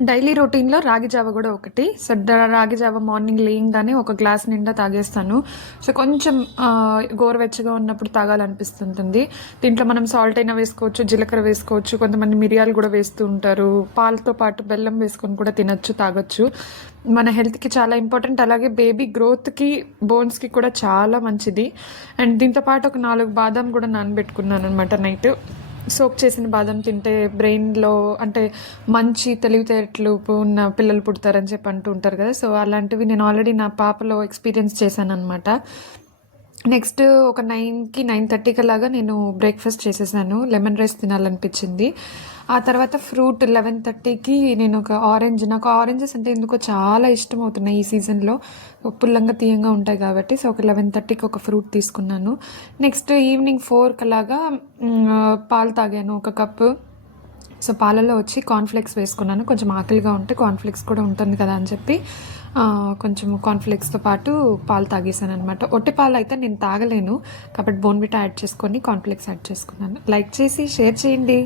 Daily రొటీన్‌లో రాగి జావ గూడా ఒకటి. సో, రాగి జావ మార్నింగ్ లేయంగానే ఒక గ్లాస్ నిండా తాగేస్తాను. సో, కొంచెం గోరువెచ్చగా ఉన్నప్పుడు తాగాలనిపిస్తుంటుంది. దీంట్లో మనం సాల్ట్ అయినా వేసుకోవచ్చు, జీలకర్ర వేసుకోవచ్చు, కొంతమంది మిరియాలు గూడా వేస్తూ ఉంటారు. పాలతో పాటు బెల్లం వేసుకొని కూడా తినొచ్చు, తాగొచ్చు. మన హెల్త్‌కి చాలా ఇంపార్టెంట్. అలాగే బేబీ గ్రోత్‌కి, బోన్స్‌కి కూడా చాలా మంచిది. అండ్ దీంతో పాటు ఒక 4 బాదాం గూడా నానబెట్టుకున్నాననమాట నైట్. సోక్ చేసిన బాదం తింటే బ్రెయిన్‌లో అంటే మంచి తెలివితేటలు ఉన్న పిల్లలు పుడతారని చెప్పి అంటూ ఉంటారు కదా! సో, అలాంటివి నేను ఆల్రెడీ నా పాపలో ఎక్స్‌పీరియన్స్ చేశాననమాట. నెక్స్ట్ ఒక 9కి 9:30కి అలాగా నేను బ్రేక్‌ఫాస్ట్ చేసేసాను. లెమన్ రైస్ తినాలనిపించింది. ఆ తర్వాత ఫ్రూట్ 11:30కి నేను నాకు ఆరెంజెస్ అంటే ఎందుకో చాలా ఇష్టమవుతున్నాయి ఈ సీజన్‌లో. పుల్లంగా, తీయంగా ఉంటాయి కాబట్టి. సో, ఒక 11:30కి ఒక ఫ్రూట్ తీసుకున్నాను. నెక్స్ట్ ఈవినింగ్ 4కి అలాగా పాలు తాగాను ఒక కప్పు. సో, పాలల్లో వచ్చి కార్న్‌ఫ్లేక్స్ వేసుకున్నాను. కొంచెం ఆకలిగా ఉంటే కార్న్‌ఫ్లేక్స్ కూడా ఉంటుంది కదా అని చెప్పి కొంచెం కార్న్‌ఫ్లేక్స్‌తో పాటు పాలు తాగేసాననమాట. ఒట్టి పాలైతే నేను తాగలేను. కాబట్టి బోర్న్‌విటా యాడ్ చేసుకొని కార్న్‌ఫ్లేక్స్ యాడ్ చేసుకున్నాను. లైక్ చేసి షేర్ చేయండి.